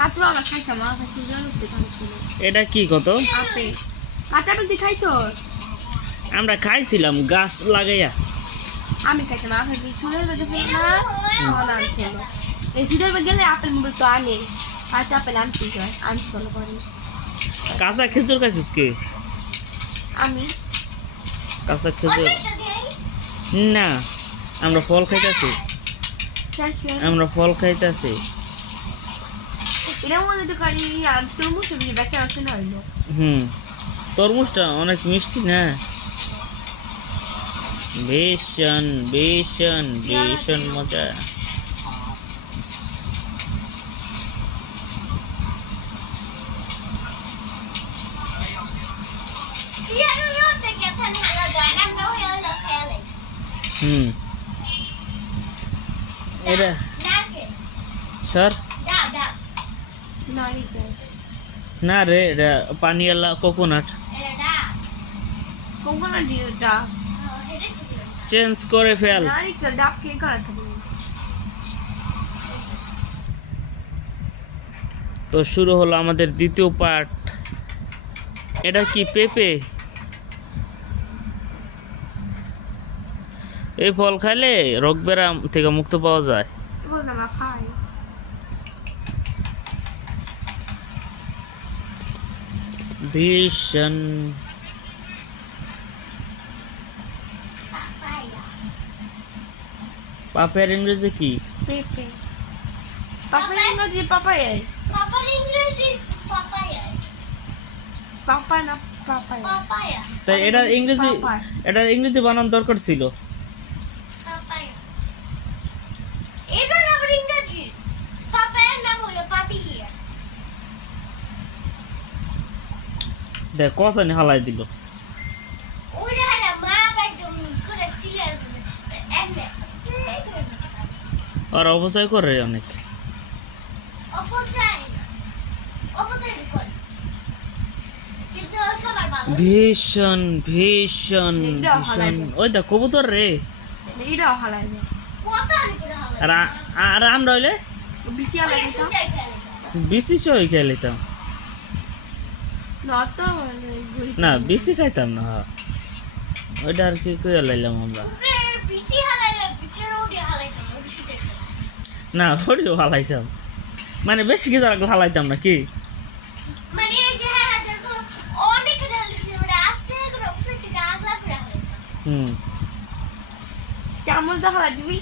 কাঁচা আমরা খাইছি আমার কাছে ছিল। এটা কি কত? আপেল কাঁচা আপেল খাই তো আমরা খাইছিলাম গাছ লাগাইয়া। আমি খাইতাম আপেল সুদের বেগে ফেল না আনছিল এই সুদের বেগে গেলে আপেল মুড়ে তো আনে কাঁচা আপেল আনতে হয় আনছিল করে। কাঁচা খেজুর খাইছিস কি? আমি কাঁচা খেজুর না, আমরা ফল খাইতেছি। আমরা ফল খাইতেছি। এর মধ্যে তো কারি আর তরমুজ সবজি বেচা রাখতে না হইলো। তরমুজটা অনেক মিষ্টি না? ভীষণ ভীষণ ভীষণ মজা। এটা স্যার না রে, এটা পানিয়ালা কোকোনাট। কোকোনাট এটা চেঞ্জ করে ফেল। নারিকেল ডাব কে করা থাকে। তো শুরু হলো আমাদের দ্বিতীয় পার্ট। এটা কি পেঁপে? এই ফল খাইলে রোগ ব্যারাম থেকে মুক্ত পাওয়া যায়। ভীষণ পাপায়ার ইংরেজি কি? পেঁপে পাপায়া ইংরেজি পাপায়া পাপা না পাপায়া তাই এটার ইংরেজি বানান দরকার ছিল। দেখ কথা নি হালাই দিল। আর অপচয় করে অনেক। ভীষণ ভীষণ ভীষণ ওই দেখ কবুতর রে। আর আমরা হইলে বেশি চই খেয়ে নিতাম না, বেশি খাইতাম না। ওইটা আর কি করে লাইলাম আমরা না, ওটিও হালাইতাম মানে বেশি কিছু হালাইতাম না কি। চামচ দেখা দিবি